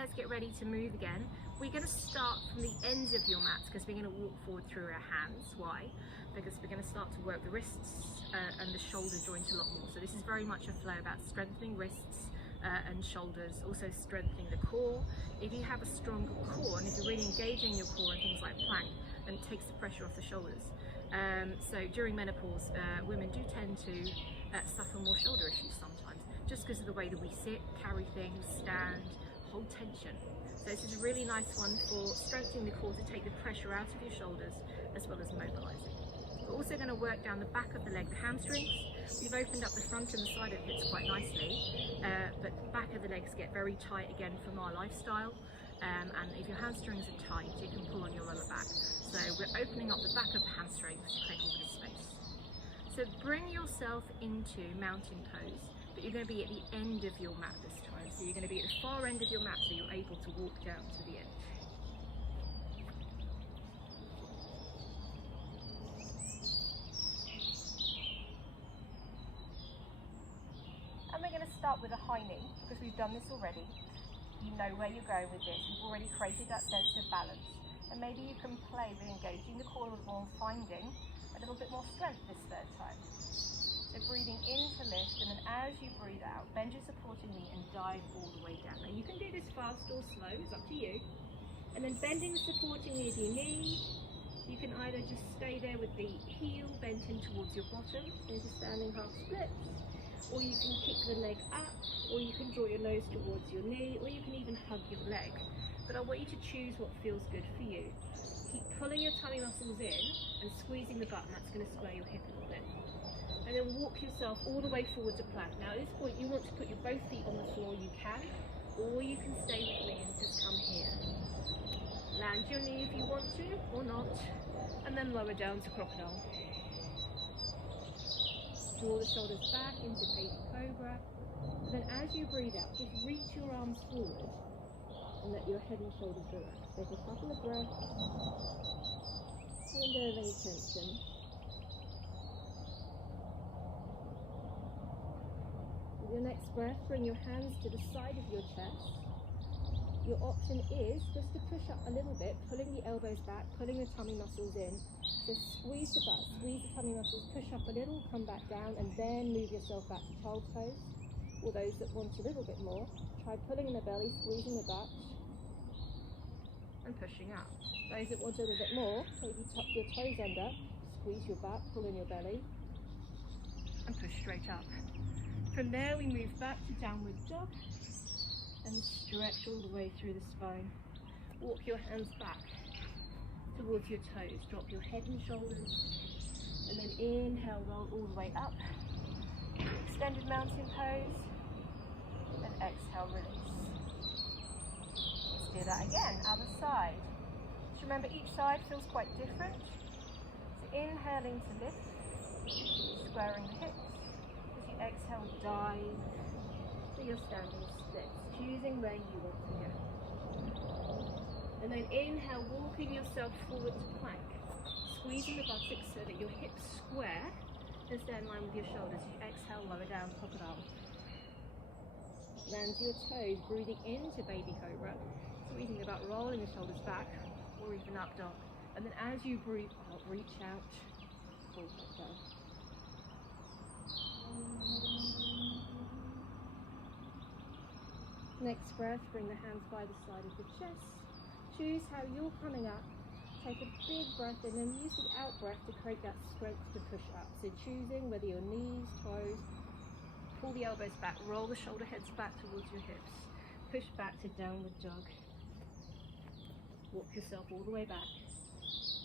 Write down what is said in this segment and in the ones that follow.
let's get ready to move again. We're going to start from the ends of your mat because we're going to walk forward through our hands. Why? Because we're going to start to work the wrists and the shoulder joint a lot more. So this is very much a flow about strengthening wrists and shoulders, also strengthening the core. If you have a stronger core and if you're really engaging your core in things like plank, then it takes the pressure off the shoulders. So during menopause, women do tend to suffer more shoulder issues sometimes, just because of the way that we sit, carry things, stand, hold tension. So this is a really nice one for strengthening the core to take the pressure out of your shoulders as well as mobilizing. We're also going to work down the back of the leg, the hamstrings. We've opened up the front and the side of the hips quite nicely, but the back of the legs get very tight again from our lifestyle. And if your hamstrings are tight, you can pull on your lower back. So we're opening up the back of the hamstrings to create all this space. So bring yourself into mountain pose, but you're going to be at the end of your mat this time. So you're going to be at the far end of your mat so you're able to walk down to the edge. And we're going to start with a high knee because we've done this already. You know where you're going with this. You've already created that sense of balance. And maybe you can play with engaging the core a little more, finding a little bit more strength this third time. So breathing in to lift, and then as you breathe out, bend your supporting knee and dive all the way down. Now you can do this fast or slow, it's up to you. And then bending the supporting knee of your knee, you can either just stay there with the heel bent in towards your bottom, there's a standing half split, or you can kick the leg up, or you can draw your nose towards your knee, or you can even hug your leg. But I want you to choose what feels good for you. Keep pulling your tummy muscles in and squeezing the butt, and that's going to square your hip a little bit. And then walk yourself all the way forward to plank. Now at this point you want to put your both feet on the floor, you can, or you can stay with me and just come here. Land your knee if you want to, or not, and then lower down to crocodile. Draw the shoulders back into baby cobra, and then as you breathe out, just reach your arms forward and let your head and shoulders relax. Take a couple of breaths, and there any tension. With your next breath, bring your hands to the side of your chest. Your option is just to push up a little bit, pulling the elbows back, pulling the tummy muscles in. So squeeze the butt, squeeze the tummy muscles, push up a little, come back down, and then move yourself back to child's pose. Or those that want a little bit more, try pulling in the belly, squeezing the butt, and pushing up. Those that want a little bit more, maybe tuck your toes under, squeeze your butt, pull in your belly, and push straight up. From there we move back to downward dog, and stretch all the way through the spine. Walk your hands back towards your toes, drop your head and shoulders, and then inhale, roll all the way up. Extended mountain pose, and exhale, release. Let's do that again, other side. Just remember each side feels quite different. So inhaling to lift, squaring the hips. As you exhale, dive to your standing splits, choosing where you want to go. And then inhale, walking yourself forward to plank, squeezing the buttocks so that your hips square and stay in line with your shoulders. You exhale, lower down, crocodile. Land your toes, breathing into baby cobra, squeezing the butt, rolling the shoulders back, or even up dog. And then as you breathe out, reach out, full crocodile. Next breath, bring the hands by the side of the chest. Choose how you're coming up. Take a big breath in and use the out breath to create that strength to push up. So choosing whether your knees, toes, pull the elbows back, roll the shoulder heads back towards your hips. Push back to downward dog. Walk yourself all the way back.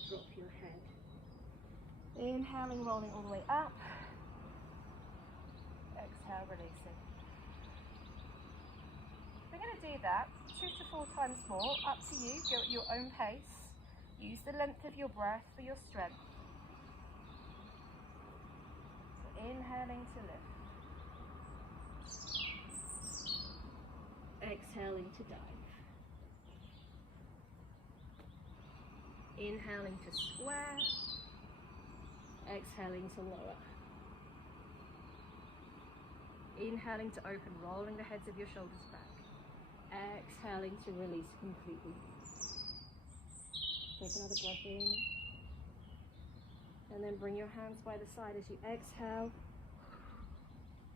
Drop your head. Inhaling, rolling all the way up. Exhale, releasing. We're going to do that 2 to 4 times more, up to you, go at your own pace. Use the length of your breath for your strength. So inhaling to lift. Exhaling to dive. Inhaling to square. Exhaling to lower. Inhaling to open, rolling the heads of your shoulders back. exhaling to release completely. Take another breath in. And then bring your hands by the side as you exhale,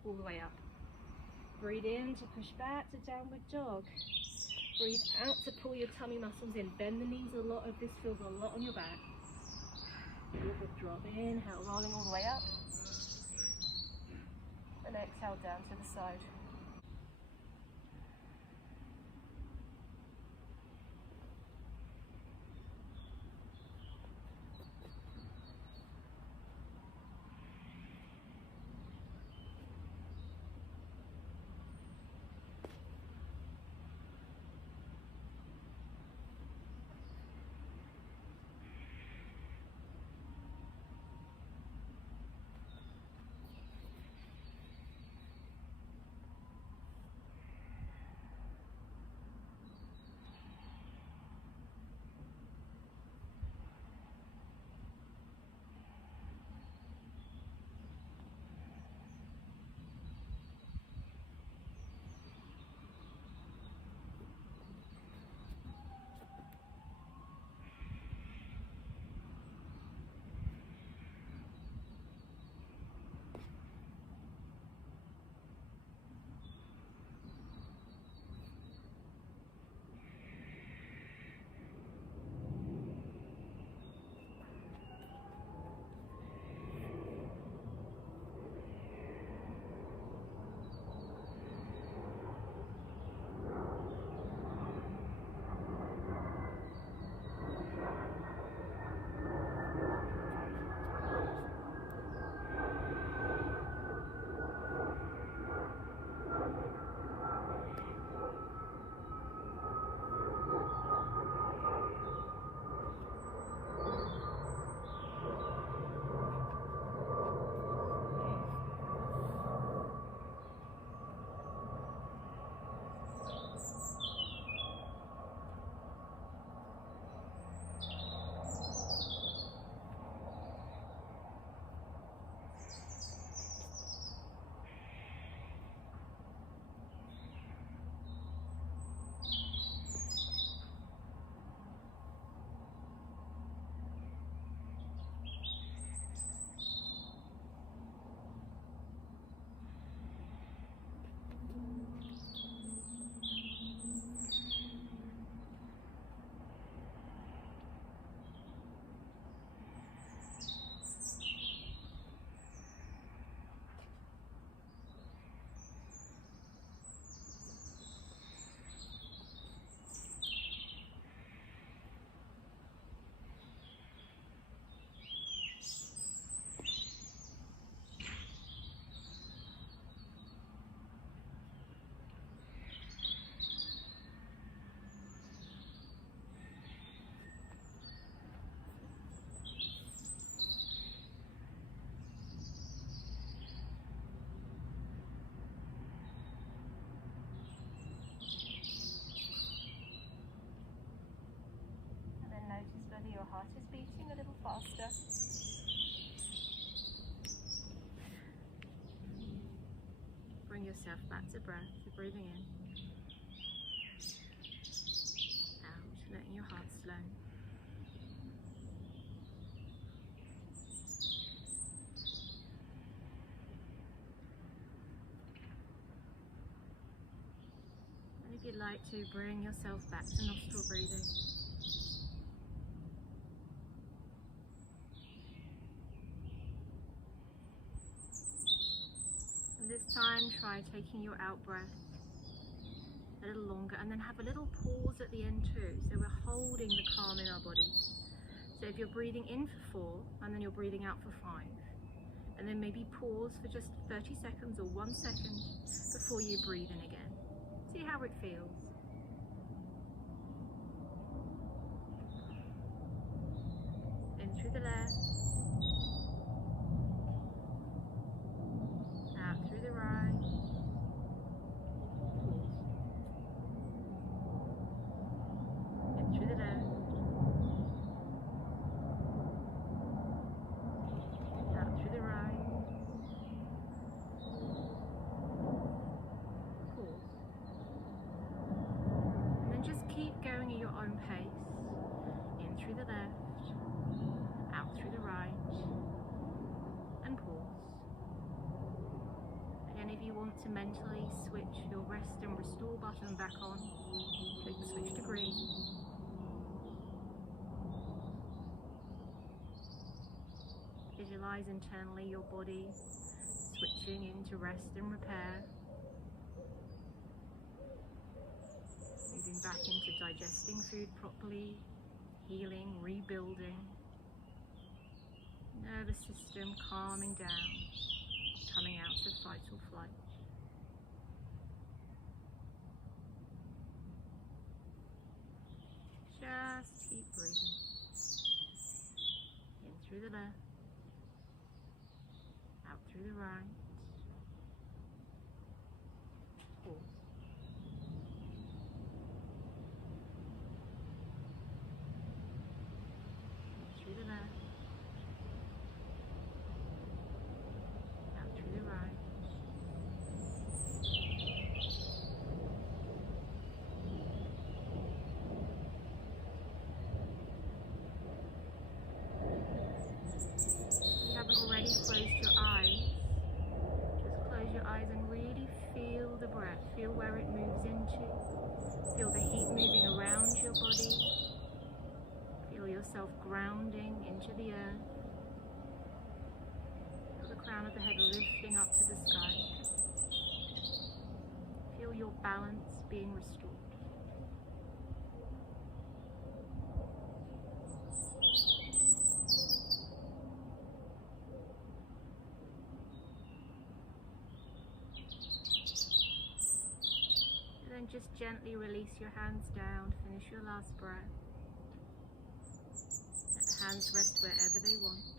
all the way up. Breathe in to push back to downward dog. Breathe out to pull your tummy muscles in. Bend the knees a lot. This feels a lot on your back. Good, drop in, inhale, rolling all the way up. And exhale down to the side. Your heart is beating a little faster. Bring yourself back to breath. You're breathing in, out, letting your heart slow. And if you'd like to, bring yourself back to nostril breathing. This time, try taking your out breath a little longer and then have a little pause at the end too. So we're holding the calm in our body. So if you're breathing in for 4 and then you're breathing out for 5, and then maybe pause for just 30 seconds or 1 second before you breathe in again. See how it feels. In through the left. Through the right. In through the left. Out through the right. Pause. to mentally switch your rest and restore button back on, click switch to green. Visualize internally your body switching into rest and repair, moving back into digesting food properly, healing, rebuilding, nervous system calming down, coming out of fight or flight. Just keep breathing. In through the left, out through the right. Pause. In through the left, out through the right. If you haven't already closed your eyes, just close your eyes and really feel the breath. Feel where it moves into. Feel the heat moving around your body. Feel yourself grounding into the earth. Feel the crown of the head lifting up to the sky. Feel your balance being restored. And then just gently release your hands down, finish your last breath. Let the hands rest wherever they want.